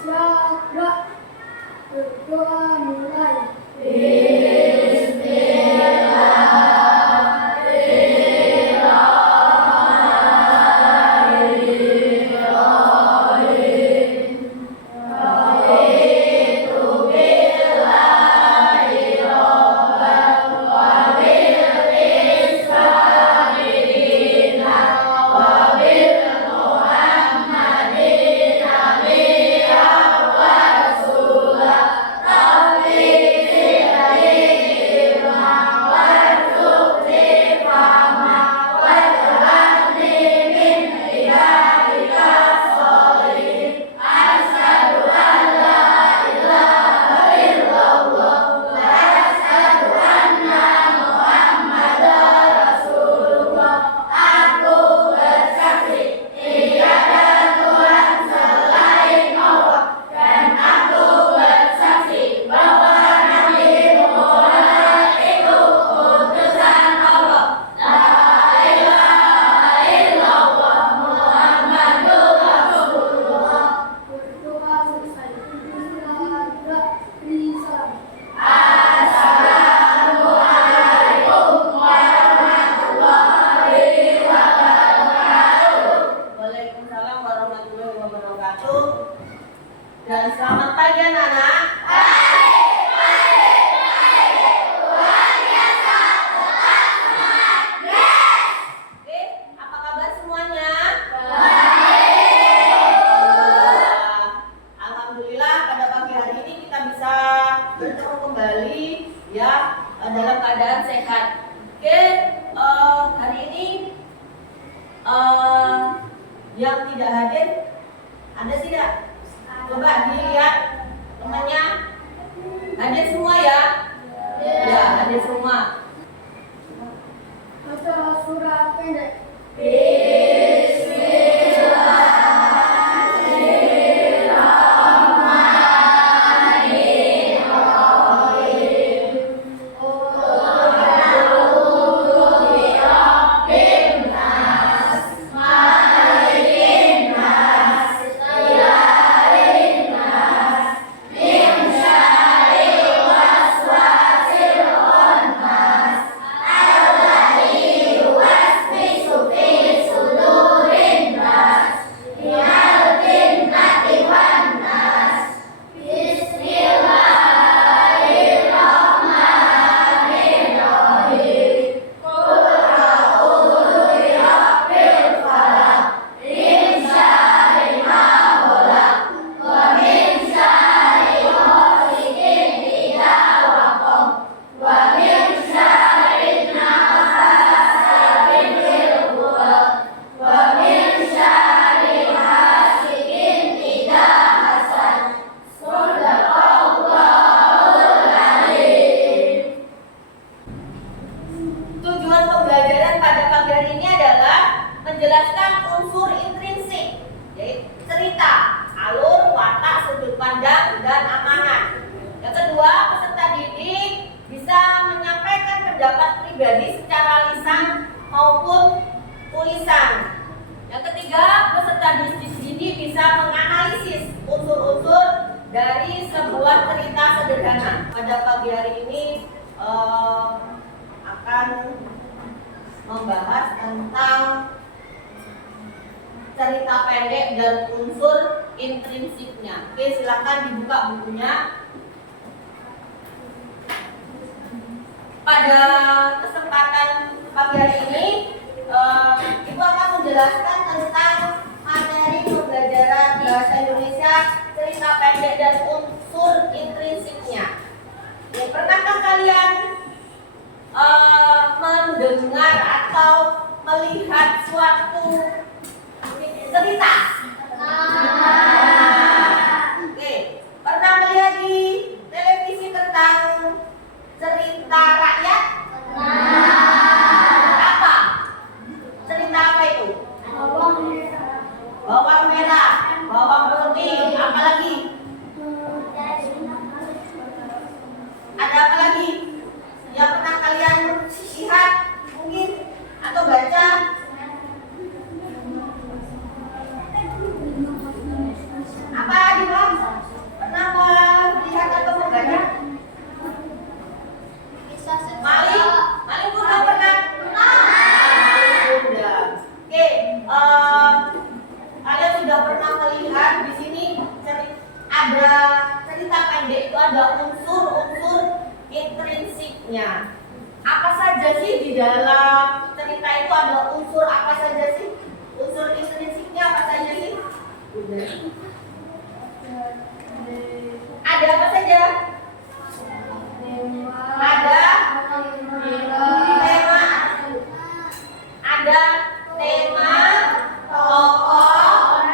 Siap, berdoa mulai. Dan selamat pagi anak-anak. Oke, apa kabar semuanya? Alhamdulillah pada pagi hari ini kita bisa bertemu kembali ya dalam keadaan sehat. Oke, hari ini yang tidak hadir ada tidak? Coba dilihat temannya hadir semua ya? Ya, hadir semua. Baca surah pendek. Tujuan pembelajaran pada pagi hari ini adalah menjelaskan unsur intrinsik, yaitu cerita, alur, watak, sudut pandang, dan amanat. Yang kedua, peserta didik bisa menyampaikan pendapat pribadi secara lisan maupun tulisan. Yang ketiga, peserta didik bisa menganalisis unsur-unsur dari sebuah cerita sederhana. Pada pagi hari ini akan membahas tentang cerita pendek dan unsur intrinsiknya. Oke, silakan dibuka bukunya. Pada kesempatan pagi hari ini, Ibu akan menjelaskan tentang materi pembelajaran bahasa Indonesia cerita pendek dan unsur intrinsiknya. Ya, pernahkah kalian mendengar atau melihat suatu cerita? Oke, pernah melihat di televisi tentang cerita rakyat? Apa? Cerita apa itu? Bawang merah, bawang putih, apa lagi? Ada apa lagi yang pernah kalian lihat mungkin atau baca? dalam cerita itu ada unsur apa saja sih? Unsur intrinsiknya apa saja sih? Ada apa saja? Ada tema, ada tema, tokoh,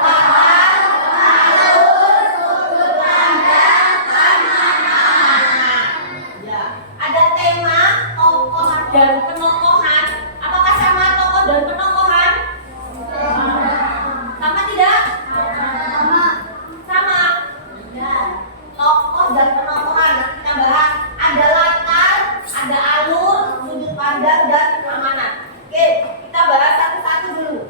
latar, alur, sudut pandang, dan makna. Ya, ada tema, tokoh dan penokohan. Apakah sama tokoh dan penokohan? Sama tidak? Sama. Tokoh dan penokohan. Nanti kita bahas. Ada latar, ada alur, sudut pandang, dan amanat. Oke, kita bahas satu-satu dulu.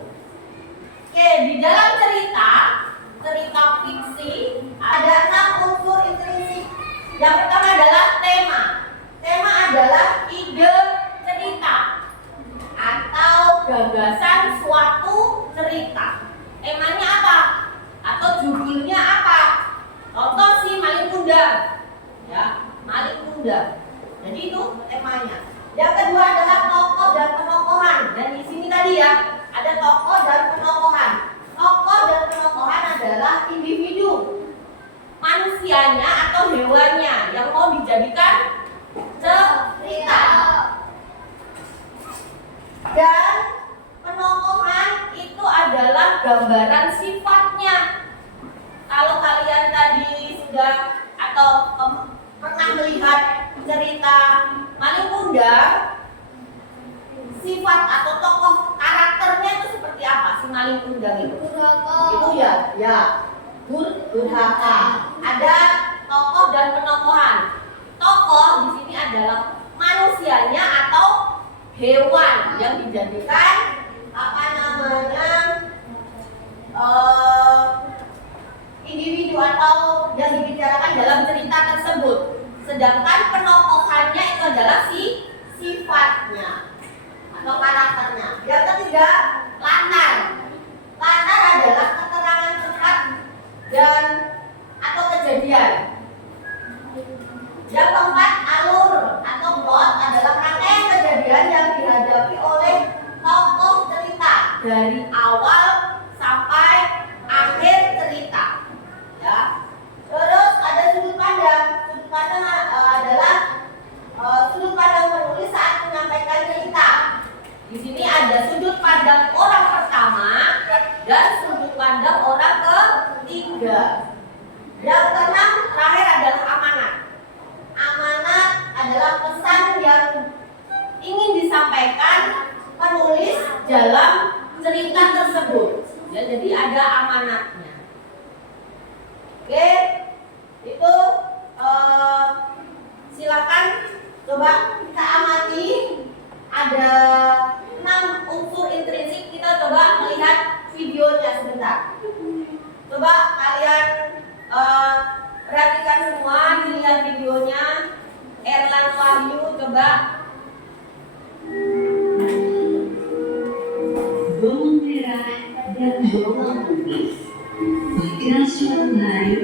Oke, di dalam cerita fiksi ada 6 unsur intrinsik. Yang pertama adalah tema. Tema adalah ide cerita atau gagasan suatu cerita. Temanya apa? Atau judulnya apa? Contoh si Maling Kundang. Ya, Maling Kundang. Jadi itu temanya. Yang kedua adalah tokoh dan penokohan. Dan di sini tadi ya, ada tokoh dan penokohan. Tokoh dan penokohan adalah individu, manusianya atau hewannya yang mau dijadikan cerita. Dan penokohan itu adalah gambaran sifatnya. Kalau kalian tadi sudah atau pernah melihat cerita Maling Kundang, sifat atau tokoh karakternya itu seperti apa si Maling Kundang itu? Itu ya durhaka. Ada tokoh dan penokohan. Tokoh di sini adalah manusianya atau hewan yang dijadikan individu atau yang dibicarakan dalam cerita tersebut. Sedangkan penokohannya itu adalah sifatnya atau karakternya. Yang ketiga, latar. Latar adalah keterangan tempat dan atau kejadian. Yang keempat, alur atau plot adalah rangkaian kejadian yang dihadapi oleh tokoh cerita dari awal sampai akhir cerita. Ya. Terus ada sudut pandang. Sudut pandang adalah sudut pandang penulis saat menyampaikan cerita. Di sini ada sudut pandang orang pertama dan sudut pandang orang ketiga. Yang keenam terakhir adalah amanat. Amanat adalah pesan yang ingin disampaikan penulis dalam cerita tersebut. Ya, jadi ada amanatnya. Oke, itu silakan coba kita amati. Ada 6 unsur intrinsik. Kita coba melihat videonya sebentar. Coba kalian perhatikan semua, dilihat videonya. Erlan Wahyu, coba. Bawang merah dan bawang putih. Pada suatu hari,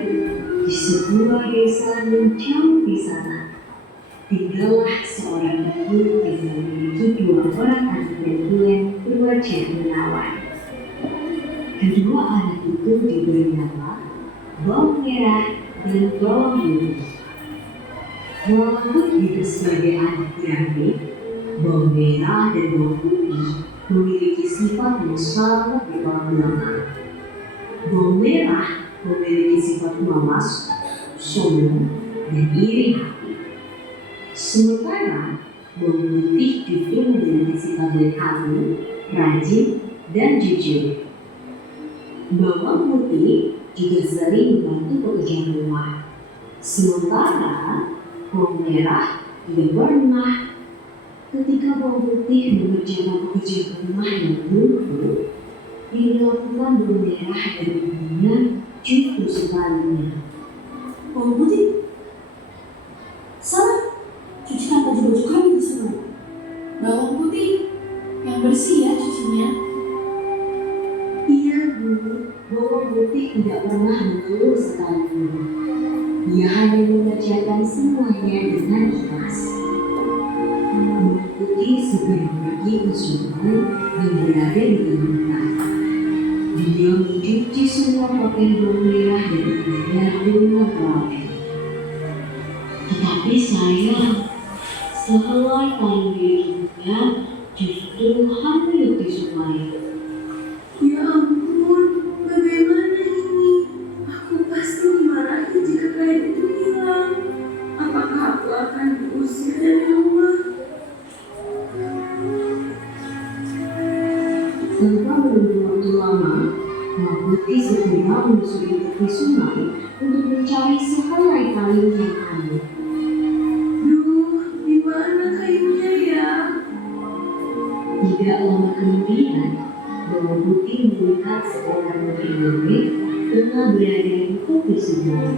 di sebuah desa yang jauh di sana, tinggallah seorang ibu yang memiliki 2 orang anak perempuan berwajah menawan. Kedua anak itu diberi nama bawang merah dan bawang putih. Walaupun hidup sebagai anak beradik, bawang merah dan bawang putih memiliki sifat yang sangat bertolak belakang. Bawang merah memiliki sifat malas, sombong, dan iri hati. Sementara bawang putih justru memiliki sifat baik hati, rajin, dan jujur. Bawang putih juga sering membantu pekerjaan rumah. Sementara bawang merah tidak pernah. Ketika bawang putih mengerjakan pekerjaan rumah yang buruk, yang dilakukan bawang merah dan ibunya justru sebaliknya. Bawang putih, sana cucikan baju-baju kami di sana. Bawang putih, yang bersih ya cucinya. Iya Bu, bawang putih tidak pernah mengeluh sekalipun. Ia hanya mengerjakan semuanya dengan ikhlas. Putih segera pergi ke sungai yang berada di temukan. Dia mencuci semua pakaian bawang merah dan kemudian rumah pelayan. Tetapi sayang, sehelai kain miliknya justru hanyut di sungai. Ya ampun, bagaimana ini? Aku pasti dimarahi jika kain itu hilang. Apakah aku akan diusir dari rumah? Tanpa menunggu waktu lama, Bawang Putih segera menyusuri tepi sungai untuk mencari sehelai kain yang hanyut. Duh, di mana kainnya ya? Tidak lama kemudian, Bawang Putih melihat seorang nenek tengah berada di tepi sungai.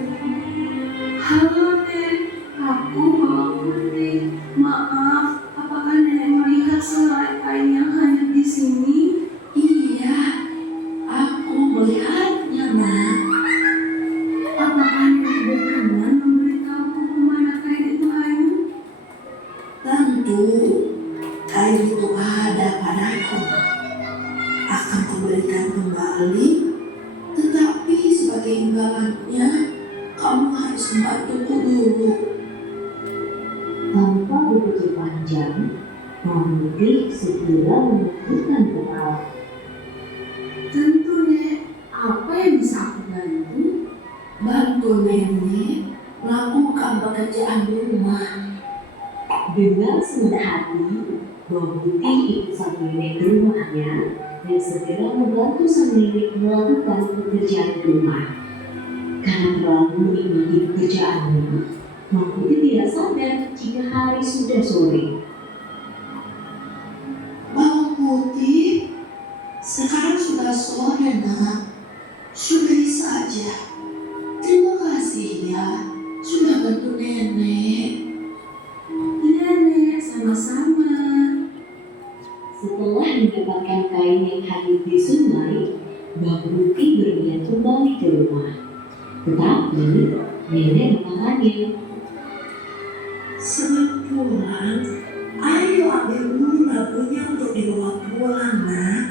Halo Nek, aku Bawang Putih. Maaf, apakah Nenek melihat sehelai kain yang hanyut di sini? Iya, aku melihatnya, Nak. Apakah Nenek berkenan memberitahuku kemana kain itu hanyut? Tentu, kain itu ada padaku. Akan kuberikan kembali, tetapi sebagai imbalannya, kamu harus membantuku dulu. Tanpa berpikir panjang, Bawang Putih segera menundukkan kepala. Tentu, Nek. Apa yang bisa aku bantu? Bantu Nenek melakukan pekerjaan di rumah. Dengan senang hati, Bawang Putih ikut sang nenek ke rumahnya dan segera membantu sang nenek melakukan pekerjaan rumah. Karena terlalu menikmati pekerjaannya, Bawang Putih tidak sadar jika hari sudah sore. Bawang Putih, sekarang sudah sore, Nak. Sudahlah saja. Terima kasih ya, sudah bantu Nenek. Iya, Nek, sama-sama. Setelah mendapatkan kain yang hanyut di sungai, Bawang Putih berniat kembali ke rumah. Tetapi nenek menahannya. Sebelum pulang, ayo ambil dulu labunya untuk dibawa pulang, Nak.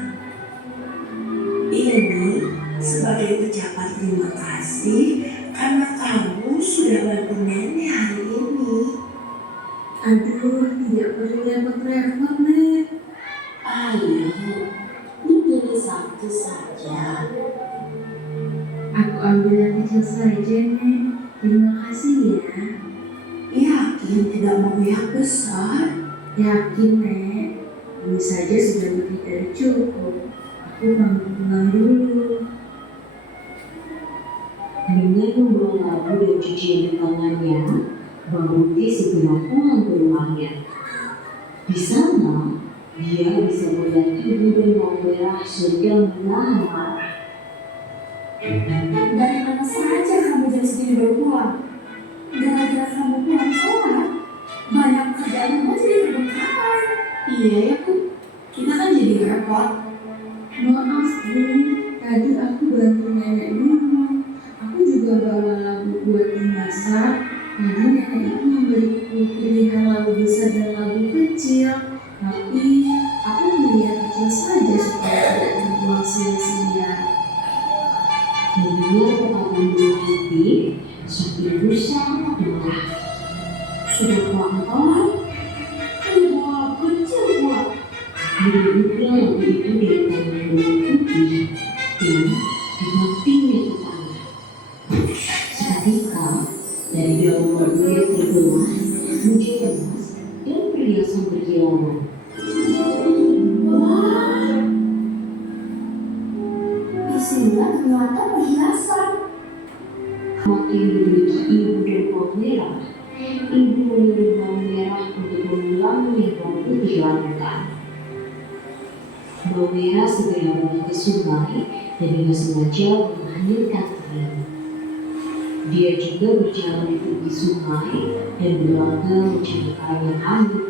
Ini sebagai ucapan terima kasih karena kamu sudah bantu Nenek hari ini. Aduh, tidak perlu repot-repot, Nek. Ayo, dipilih satu saja. Aku ambil yang kecil saja, Nek. Terima kasih ya. Yakin tidak mau yang besar? Yakin, Nek. Ini saja sudah lebih dari cukup. Aku mau pulang dulu. Dengan membawa labu dan cucian di tangannya, Bawang Putih segera pulang ke rumahnya. Di sana, dia bisa melihat ibu dan bawang merah sedang menahan marah. Dari mana saja kamu jam segini baru pulang? Gara-gara kamu pulang telat, banyak kerjaan rumah jadi terbengkalai. Iya ya, Bu. Kita kan jadi repot. Maaf, Bu. Tadi aku bantu nenek dulu. Aku juga bawa labu buat dimasak. Tadi nenek itu memberiku pilihan labu besar dan labu kecil. Tapi aku melihat kecil saja supaya tidak terbuang sia-sia. Mendengar perkataan Bawang Putih, sang ibu sangat marah. Sudah pelan-pelan, bawa kecil buat. Merebutnya labu itu dari tangan Bawang Putih dan dibantingnya ke tanah. Seketika, dari dalam labu yang terbelah, muncul emas dan perhiasan berkiloan. Wah, isinya ternyata perhiasan. Makin dimiliki ibu dan bawang merah, ibu memilih bawang merah untuk mengulangi yang Bawang Putih lakukan. Bawang merah segera pergi ke sungai dan dengan sengaja menghanyutkan kain. Dia juga berjalan di tepi sungai dan berlagak mencari kain yang hanyut.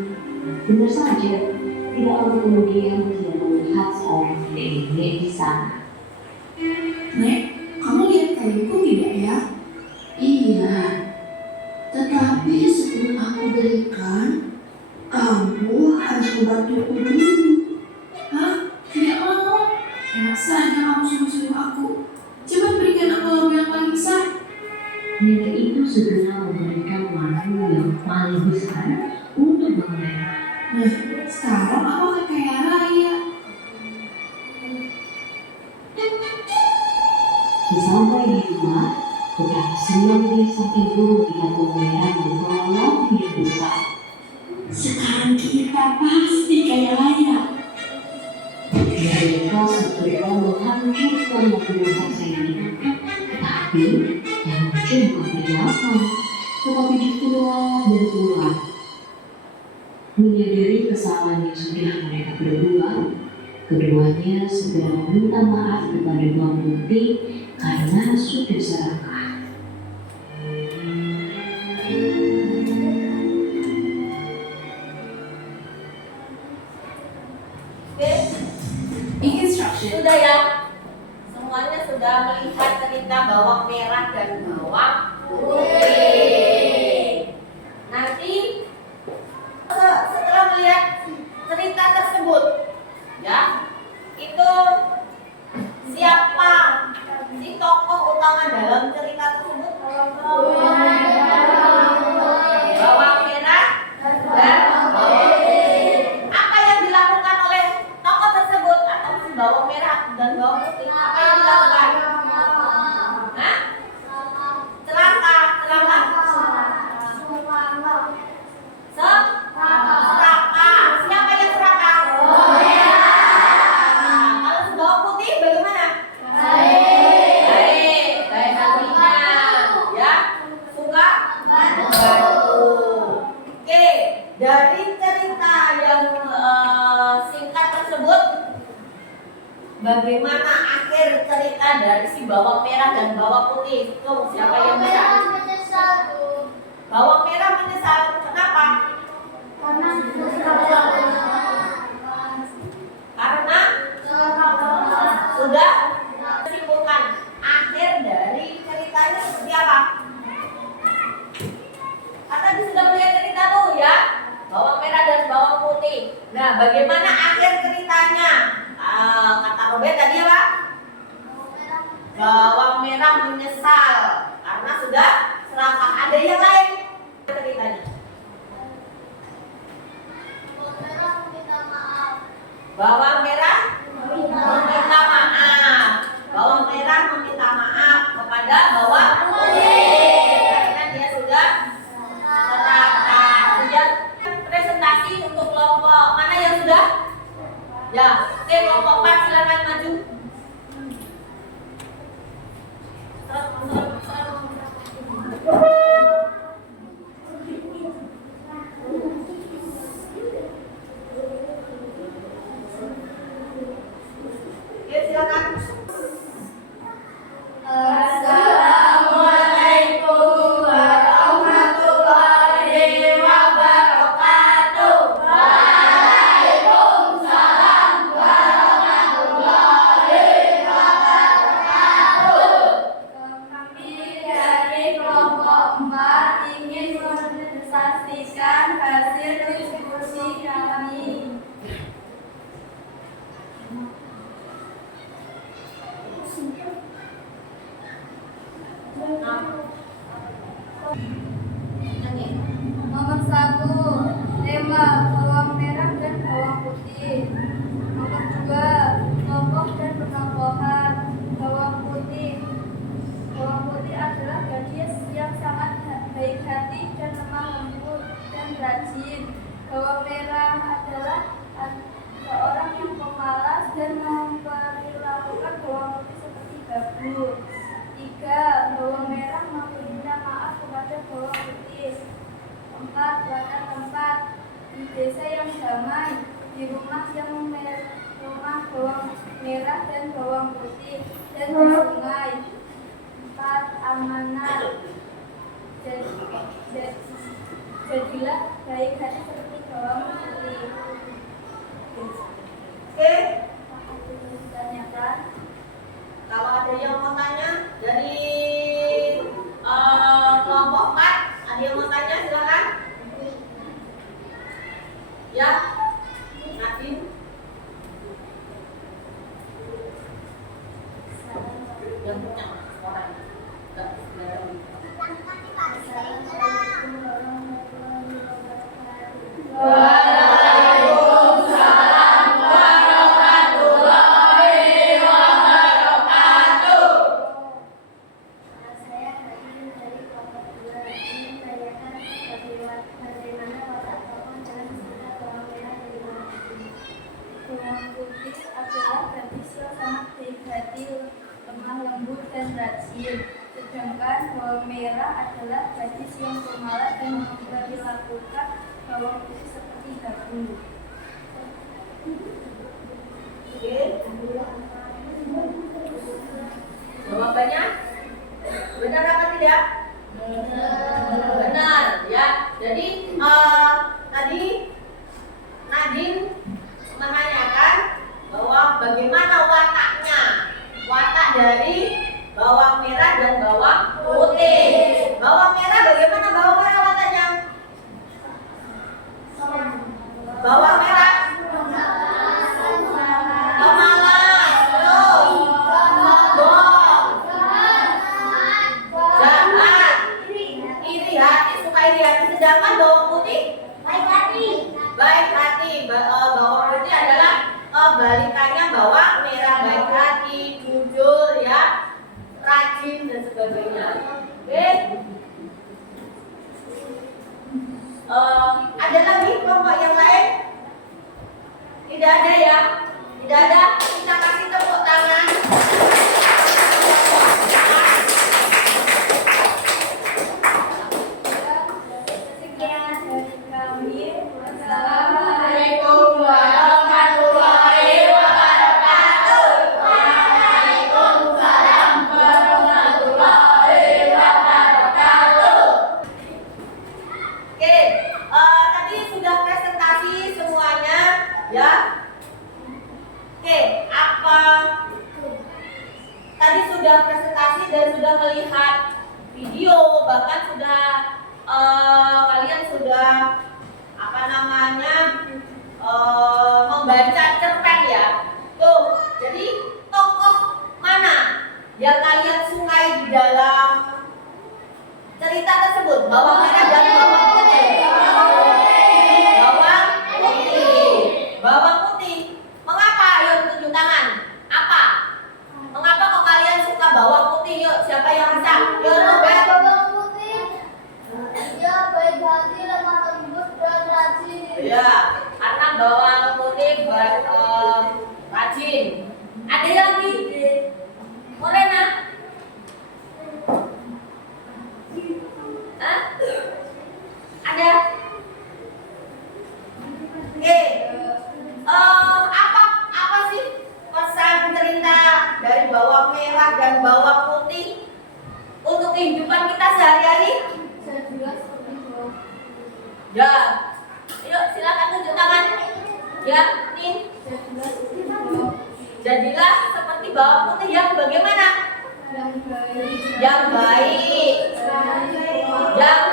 Benar saja, tidak lama kemudian dia melihat seorang nenek di sana. Nek, kamu lihat kainku tidak ya? Iya, tetapi sebelum aku berikan, kamu harus membantuku dulu. Hah? Tidak mau. Enak saja kamu suruh-suruh aku. Cepat berikan aku lagu yang paling besar. Nenek itu segera memberikan lagu yang paling besar untuk Bawang Merah. Nah, sekarang aku akan kaya raya. Sesampai di rumah, betapa senang dia sampai burung lihat Bawang Merah membawa lagu yang besar. Sekarang kita pasti kaya raya. Mereka segera menghancurkan mobil raksasa itu. Tetapi yang muncul bukan binatang, tetapi justru ular dan ular. Menyadari kesalahan yang sudah mereka perbuat, keduanya segera meminta maaf kepada Bawang Putih karena sudah serakah. Oke, Instruction. sudah ya. Semuanya sudah melihat cerita Bawang Merah dan Bawang Putih. Nanti setelah melihat cerita tersebut, ya, itu siapa si tokoh utama dalam cerita tersebut? Bawang Merah dan Bawang Putih. Apa yang dilakukan oleh tokoh tersebut atau si Bawang Merah dan Bawang Putih? Apa yang dilakukan? Hah? Celaka. Serakah. Siapa yang serakah? Kalau si Bawang Putih bagaimana? Baik hatinya, ya, suka membantu. Oke, dari cerita yang singkat tersebut, bagaimana akhir cerita dari si Bawang Merah dan Bawang Putih? Tuh, siapa yang bisa? Bawang Merah menyesal. Kenapa? Karena sudah simpulkan akhir dari ceritanya seperti apa? Tadi sudah melihat cerita tuh ya, Bawang Merah dan Bawang Putih. Nah, bagaimana akhir ceritanya? Kata Robert tadi apa? Bawang Merah menyesal karena sudah serakah. Ada yang lain ceritanya? Bawang Merah meminta maaf. Bawang Merah meminta maaf kepada Bawang Putih karena dia sudah serakah. Sudah presentasi untuk kelompok mana yang sudah? Ya, oke, kelompok 4 silakan maju. Oke, silakan. Assalamualaikum warahmatullahi wabarakatuh. Waalaikumsalam warahmatullahi wabarakatuh. Kami dari kelompok 4 ingin mempresentasikan hasil diskusi kami. Nomor 1, tema bawang merah dan bawang putih. Nomor 2, tokoh dan penambahan bawang putih. Bawang putih adalah gadis yang sangat baik hati dan lemah lembut dan rajin. Bawang merah adalah seorang yang pemalas dan memperlakukan bawang putih seperti babu. 3, bawang merah meminta maaf kepada bawang putih. 4, latar tempat di desa yang damai, di rumah bawang merah dan bawang putih, dan di sungai. 4, amanat. Jadilah baik hati seperti bawang putih. Oke, Tanyakan. kalau ada yang mau tanya dari kelompok 4, ada yang mau tanya silakan. Ya, Sedangkan bawang merah adalah gadis yang pemalas dan juga dilakukan bawang putih seperti gabung. Oke. Jawabannya benar apa tidak? Benar ya. Jadi tadi Nadine menanyakan bahwa bagaimana watak dari bawang merah dan bawang putih. Bawang merah bagaimana bawang merah wataknya? Bawang merah pemalas, terus sombong, jahat, iri hati, suka iri hati. Sedangkan bawang putih baik hati. Bawang putih adalah balikannya bawang merah, baik hati, jujur ya, rajin dan sebagainya. Oke. Ada lagi kelompok yang lain? Tidak ada ya? Tidak ada? Kita kasih tepuk tangan. Sekian dari kami. Assalamualaikum warahmatullahi wabarakatuh. Waalaikumsalam warahmatullahi wabarakatuh. Oke, tadi sudah presentasi semuanya ya. Oke, apa tadi sudah presentasi dan sudah melihat video, bahkan sudah kalian sudah apa namanya membaca cerpen ya. Tuh, jadi tokoh mana yang kalian sukai di dalam cerita tersebut? Bawang merah dan bawang putih. Bawang putih. Bawang putih. Mengapa? Ayo tunjuk tangan. Apa? Mengapa kok kalian suka bawang putih? Yuk, siapa yang bisa? Yuk, Robert. Bawang putih. Dia baik hati, lemah lembut dan rajin. Ya, karena bawang putih rajin. Ada lagi? Morena? Hah? Ada? Oke. Apa sih pesan cerita dari bawang merah dan bawang putih untuk kehidupan kita sehari-hari? Saya juga seperti bawang. Ya. Yuk, silakan tunjuk tangan. Ya, nih. Saya juga seperti bawang. Jadilah seperti bawang putih yang bagaimana? Yang baik. Yang baik, yang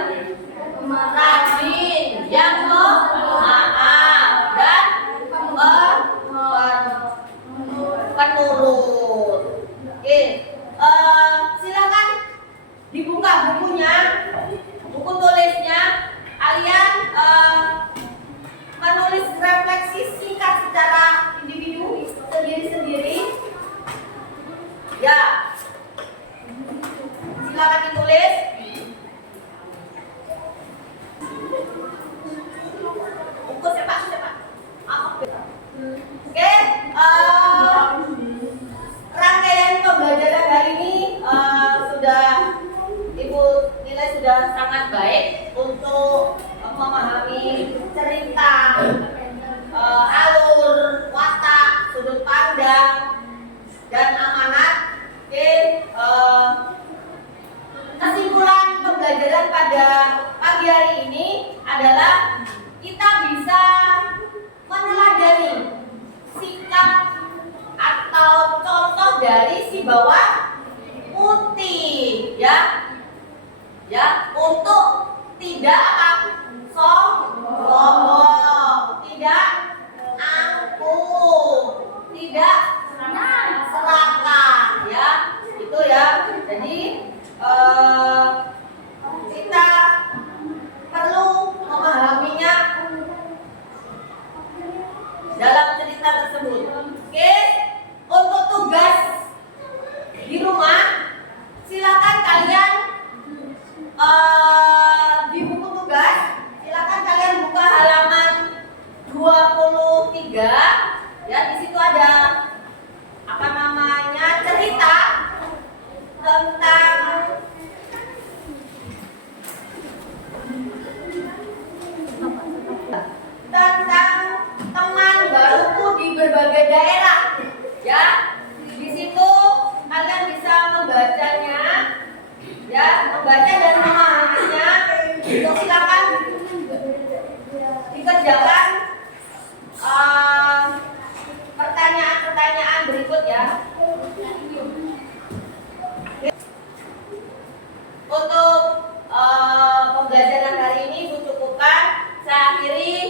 rajin, yang pemaaf dan penurut. Oke, silakan dibuka bukunya, buku tulisnya. Kalian menulis refleksi singkat secara individu sendiri-sendiri. Ya, silakan ditulis. Buku siapa? Oke, rangkaian pembelajaran hari ini sudah Ibu nilai sudah sangat baik untuk memahami cerita, alur, watak, sudut pandang, dan amanat. Oke, kesimpulan pembelajaran pada pagi hari ini adalah kita bisa meneladani sikap atau contoh dari si bawang putih ya untuk tidak sombong, tidak angkuh, tidak serakah ya, itu ya. Jadi kita perlu memahaminya dalam cerita tersebut. Oke, untuk tugas di rumah silakan kalian di buku tugas silakan kalian buka halaman 23 ya. Di situ ada apa namanya cerita tentang akhiri